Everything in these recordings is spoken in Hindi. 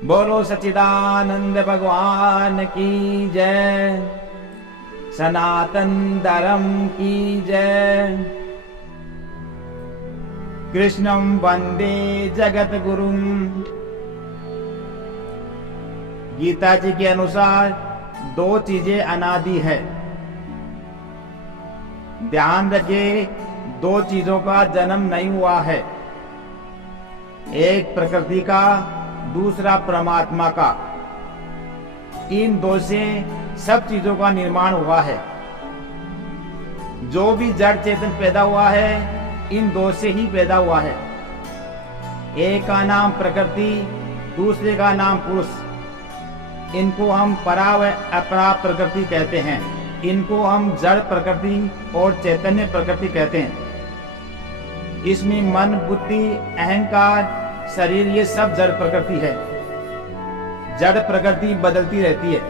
बोलो सच्चिदानंद भगवान की जय। सनातन धर्म की जय। कृष्णं वंदे जगत गुरुम। गीता जी के अनुसार दो चीजें अनादि है। ध्यान रखिए, दो चीजों का जन्म नहीं हुआ है, एक प्रकृति का, दूसरा परमात्मा का। इन दो से सब चीजों का निर्माण हुआ है। जो भी जड़ चेतन पैदा हुआ है, इन दो से ही पैदा हुआ है। एक का नाम प्रकृति, दूसरे का नाम पुरुष। इनको हम परा व अपरा प्रकृति कहते हैं। इनको हम जड़ प्रकृति और चैतन्य प्रकृति कहते हैं। इसमें मन, बुद्धि, अहंकार, शरीर, ये सब जड़ प्रकृति है। जड़ प्रकृति बदलती रहती है,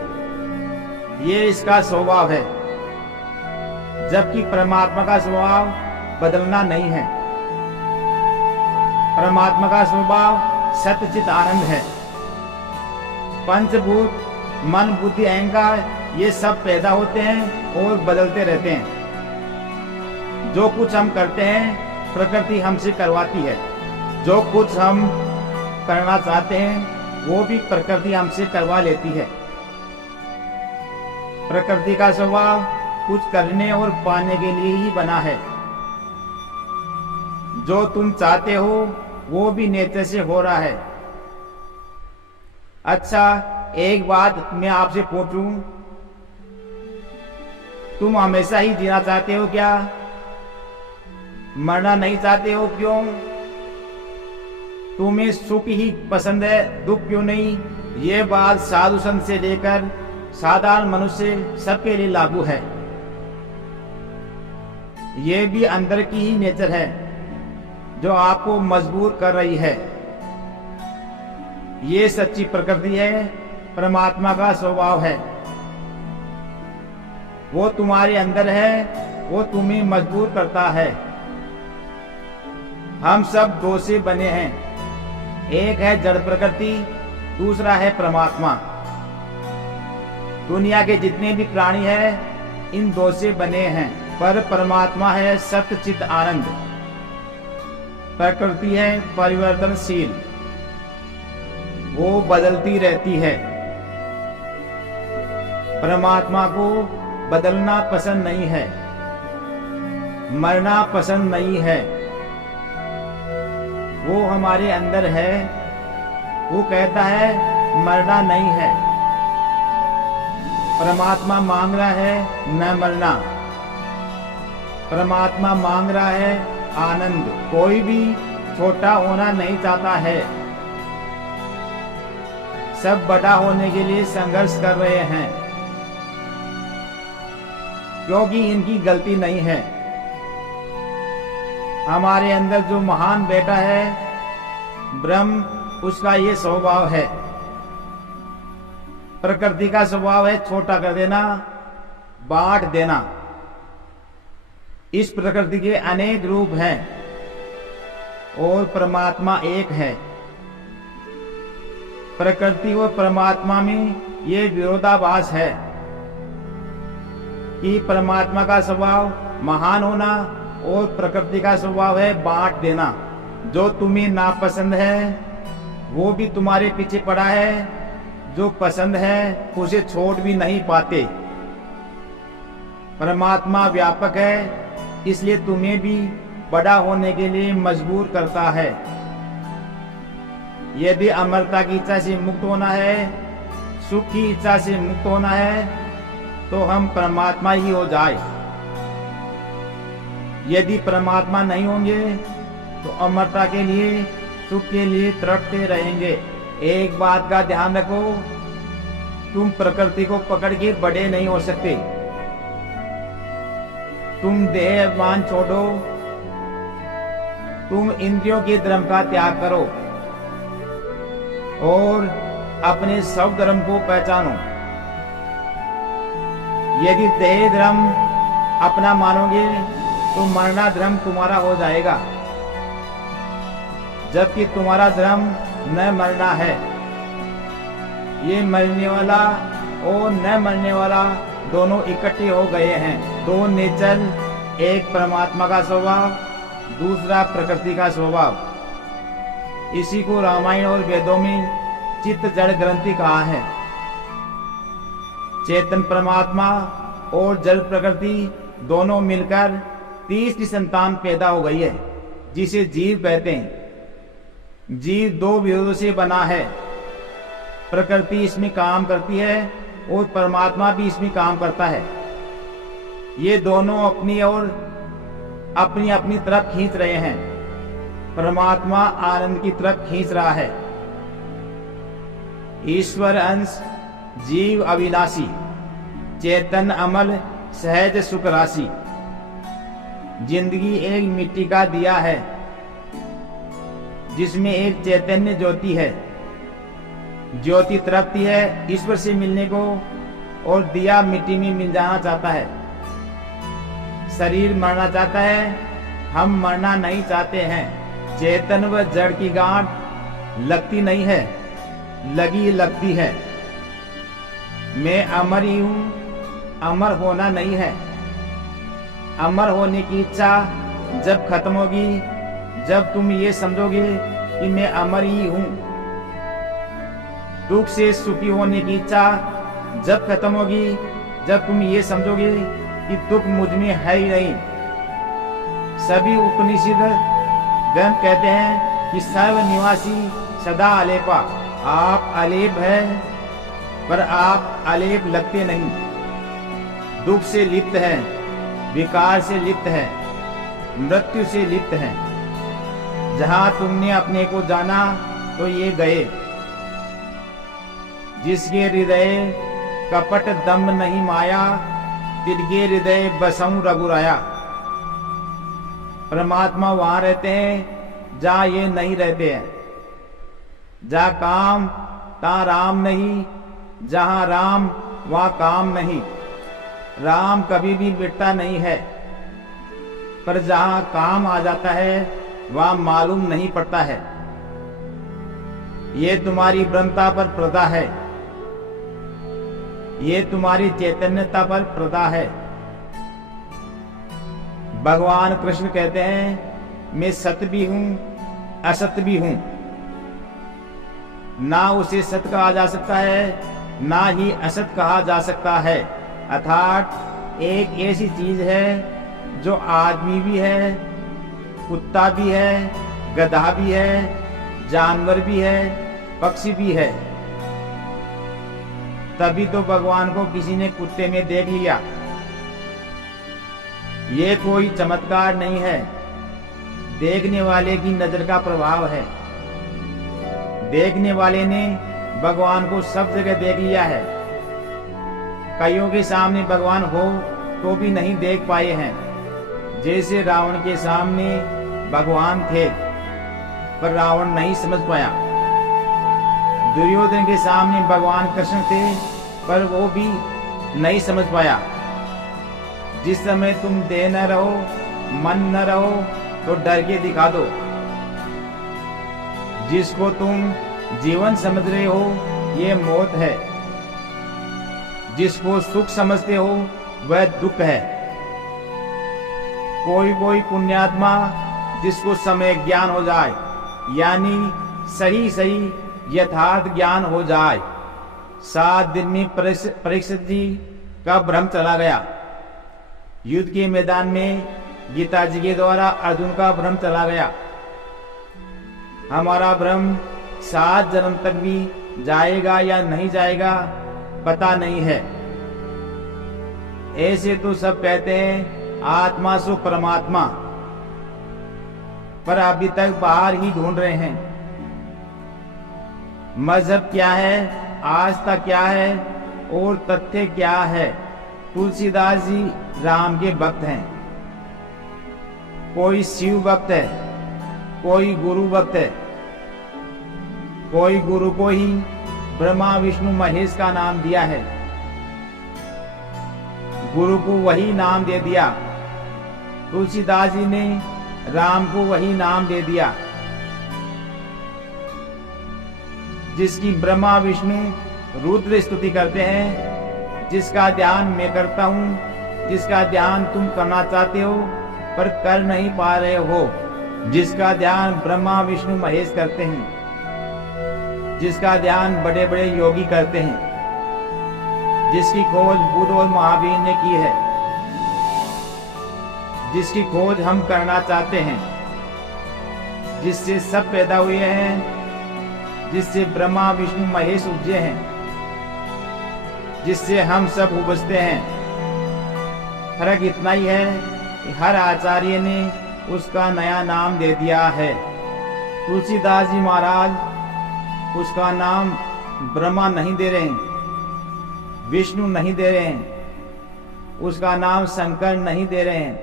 ये इसका स्वभाव है। जबकि परमात्मा का स्वभाव बदलना नहीं है। परमात्मा का स्वभाव सत्यचित आनंद है। पंचभूत मन, बुद्धि, अहंकार, ये सब पैदा होते हैं और बदलते रहते हैं। जो कुछ हम करते हैं, प्रकृति हमसे करवाती है। जो कुछ हम करना चाहते हैं, वो भी प्रकृति हमसे करवा लेती है। प्रकृति का स्वभाव कुछ करने और पाने के लिए ही बना है। जो तुम चाहते हो वो भी नेचर से हो रहा है। अच्छा, एक बात मैं आपसे पूछूं, तुम हमेशा ही जीना चाहते हो क्या? मरना नहीं चाहते हो, क्यों? तुम्हें सुख ही पसंद है, दुख क्यों नहीं? ये बात साधु संत से लेकर साधारण मनुष्य सबके लिए लागू है। ये भी अंदर की ही नेचर है जो आपको मजबूर कर रही है। ये सच्ची प्रकृति है, परमात्मा का स्वभाव है। वो तुम्हारे अंदर है, वो तुम्हें मजबूर करता है। हम सब दो से बने हैं, एक है जड़ प्रकृति, दूसरा है परमात्मा। दुनिया के जितने भी प्राणी हैं, इन दो से बने हैं, पर परमात्मा है सत्यचित आनंद। प्रकृति है परिवर्तनशील, वो बदलती रहती है। परमात्मा को बदलना पसंद नहीं है, मरना पसंद नहीं है। वो हमारे अंदर है, वो कहता है मरना नहीं है। परमात्मा मांग रहा है न मरना, परमात्मा मांग रहा है आनंद। कोई भी छोटा होना नहीं चाहता है, सब बड़ा होने के लिए संघर्ष कर रहे हैं, क्योंकि इनकी गलती नहीं है। हमारे अंदर जो महान बेटा है ब्रह्म, उसका ये स्वभाव है। प्रकृति का स्वभाव है छोटा कर देना, बांट देना। इस प्रकृति के अनेक रूप हैं और परमात्मा एक है। प्रकृति और परमात्मा में ये विरोधाभास है कि परमात्मा का स्वभाव महान होना और प्रकृति का स्वभाव है बांट देना। जो तुम्हें नापसंद है वो भी तुम्हारे पीछे पड़ा है, जो पसंद है उसे छोड़ भी नहीं पाते। परमात्मा व्यापक है, इसलिए तुम्हें भी बड़ा होने के लिए मजबूर करता है। यदि अमरता की इच्छा से मुक्त होना है, सुख की इच्छा से मुक्त होना है, तो हम परमात्मा ही हो जाए। यदि परमात्मा नहीं होंगे तो अमरता के लिए, सुख के लिए तड़पते रहेंगे। एक बात का ध्यान रखो, तुम प्रकृति को पकड़ के बड़े नहीं हो सकते। तुम देह अभिमान छोड़ो, तुम इंद्रियों के धर्म का त्याग करो और अपने सब धर्म को पहचानो। यदि देह धर्म अपना मानोगे तो मरना धर्म तुम्हारा हो जाएगा, जबकि तुम्हारा धर्म न मरना है। ये मरने वाला और न मरने वाला दोनों इकट्ठे हो गए हैं। दो नेचर, एक परमात्मा का स्वभाव, दूसरा प्रकृति का स्वभाव। इसी को रामायण और वेदों में चित्त जड़ ग्रंथि कहा है। चेतन परमात्मा और जड़ प्रकृति दोनों मिलकर तीसरी संतान पैदा हो गई है, जिसे जीव कहते हैं। जीव दो विरोधों से बना है। प्रकृति इसमें काम करती है और परमात्मा भी इसमें काम करता है। ये दोनों अपनी और अपनी अपनी तरफ खींच रहे हैं। परमात्मा आनंद की तरफ खींच रहा है। ईश्वर अंश, जीव अविनाशी, चेतन अमल, सहज सुख राशि। जिंदगी एक मिट्टी का दिया है, जिसमें एक चैतन्य ज्योति है। ज्योति तड़पती है ईश्वर से मिलने को, और दिया मिट्टी में मिल जाना चाहता है। शरीर मरना चाहता है, हम मरना नहीं चाहते हैं। चेतन व जड़ की गांठ लगती नहीं है, लगी लगती है। मैं अमर ही हूं, अमर होना नहीं है। अमर होने की इच्छा जब खत्म होगी, जब तुम ये समझोगे कि मैं अमर ही हूं। दुख से सुखी होने की इच्छा जब खत्म होगी, जब तुम ये समझोगे कि दुख मुझ में है ही नहीं। सभी उपनिषद ग्रंथ कहते हैं कि सर्व निवासी सदा अलेपा। आप अलेप है, पर आप अलेप लगते नहीं। दुख से लिप्त है, विकार से लिप्त है, मृत्यु से लिप्त है। जहां तुमने अपने को जाना तो ये गए। जिसके हृदय कपट दम्भ नहीं माया, तिनके हृदय बसऊं रघुराया। परमात्मा वहां रहते हैं जहां ये नहीं रहते हैं। जहां काम तहां राम नहीं, जहां राम वहां काम नहीं। राम कभी भी मिटता नहीं है, पर जहां काम आ जाता है वहां मालूम नहीं पड़ता है। ये तुम्हारी ब्रह्मता पर प्रदा है, ये तुम्हारी चैतन्यता पर प्रदा है। भगवान कृष्ण कहते हैं मैं सत्य भी हूं, असत्य भी हूं। ना उसे सत्य कहा जा सकता है, ना ही असत कहा जा सकता है। अर्थात एक ऐसी चीज है जो आदमी भी है, कुत्ता भी है, गधा भी है, जानवर भी है, पक्षी भी है। तभी तो भगवान को किसी ने कुत्ते में देख लिया। ये कोई चमत्कार नहीं है, देखने वाले की नजर का प्रभाव है। देखने वाले ने भगवान को सब जगह देख लिया है। कईयों के सामने भगवान हो तो भी नहीं देख पाए हैं। जैसे रावण के सामने भगवान थे, पर रावण नहीं समझ पाया। दुर्योधन के सामने भगवान कृष्ण थे, पर वो भी नहीं समझ पाया। जिस समय तुम देह न रहो, मन न रहो, तो डर के दिखा दो। जिसको तुम जीवन समझ रहे हो, ये मौत है। जिसको सुख समझते हो, वह दुख है। कोई कोई पुण्यात्मा जिसको समय ज्ञान हो जाए, यानी सही सही यथार्थ ज्ञान हो जाए। 7 दिन में परीक्षित जी का भ्रम चला गया। युद्ध के मैदान में गीता जी के द्वारा अर्जुन का भ्रम चला गया। हमारा भ्रम 7 जन्म तक भी जाएगा या नहीं जाएगा पता नहीं है। ऐसे तो सब कहते हैं आत्मा सो परमात्मा, पर अभी तक बाहर ही ढूंढ रहे हैं। मजहब क्या है, आस्था क्या है और तथ्य क्या है। तुलसीदास जी राम के भक्त हैं, कोई शिव भक्त है, कोई गुरु भक्त है। कोई गुरु को ही ब्रह्मा विष्णु महेश का नाम दिया है। गुरु को वही नाम दे दिया। तुलसीदास जी ने राम को वही नाम दे दिया। जिसकी ब्रह्मा विष्णु रुद्र स्तुति करते हैं, जिसका ध्यान मैं करता हूँ, जिसका ध्यान तुम करना चाहते हो पर कर नहीं पा रहे हो, जिसका ध्यान ब्रह्मा विष्णु महेश करते हैं, जिसका ध्यान बड़े बड़े योगी करते हैं, जिसकी खोज बुद्ध और महावीर ने की है, जिसकी खोज हम करना चाहते हैं, जिससे सब पैदा हुए हैं, जिससे ब्रह्मा विष्णु महेश उपजे हैं, जिससे हम सब उपजते हैं। फर्क इतना ही है कि हर आचार्य ने उसका नया नाम दे दिया है। तुलसीदास जी महाराज उसका नाम ब्रह्मा नहीं दे रहे हैं, विष्णु नहीं दे रहे हैं, उसका नाम शंकर नहीं दे रहे हैं,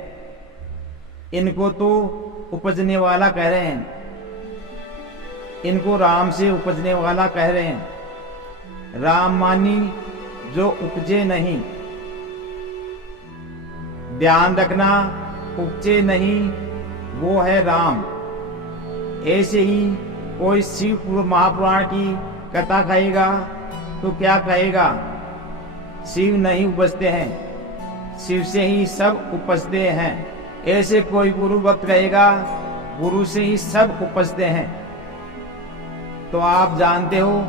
इनको तो उपजने वाला कह रहे हैं, इनको राम से उपजने वाला कह रहे हैं। राम मानी जो उपजे नहीं, ध्यान रखना उपजे नहीं, वो है राम। ऐसे ही कोई शिव महापुराण की कथा कहेगा तो क्या कहेगा? शिव नहीं उपजते हैं, शिव से ही सब उपजते हैं। ऐसे कोई गुरु भक्त कहेगा गुरु से ही सब उपजते हैं। तो आप जानते हो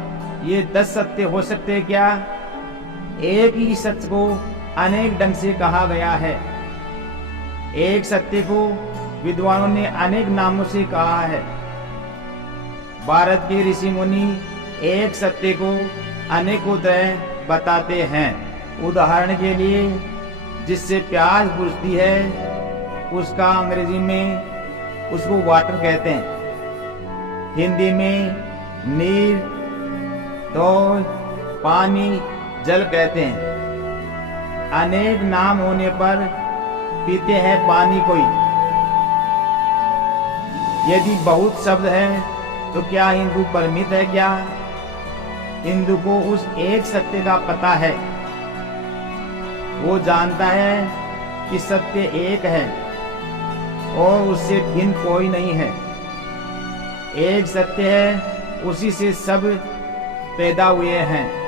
ये 10 सत्य हो सकते हैं क्या? एक ही सत्य को अनेक ढंग से कहा गया है। एक सत्य को विद्वानों ने अनेक नामों से कहा है। भारत के ऋषि मुनि एक सत्य को अनेकों तरह बताते हैं। उदाहरण के लिए जिससे प्यास बुझती है उसका अंग्रेजी में उसको वाटर कहते हैं, हिंदी में नीर, दौड़, पानी, जल कहते हैं। अनेक नाम होने पर पीते हैं पानी कोई। यदि बहुत शब्द है तो क्या हिंदू परमित है क्या? हिंदू को उस एक सत्य का पता है। वो जानता है कि सत्य एक है और उससे भिन्न कोई नहीं है। एक सत्य है, उसी से सब पैदा हुए हैं।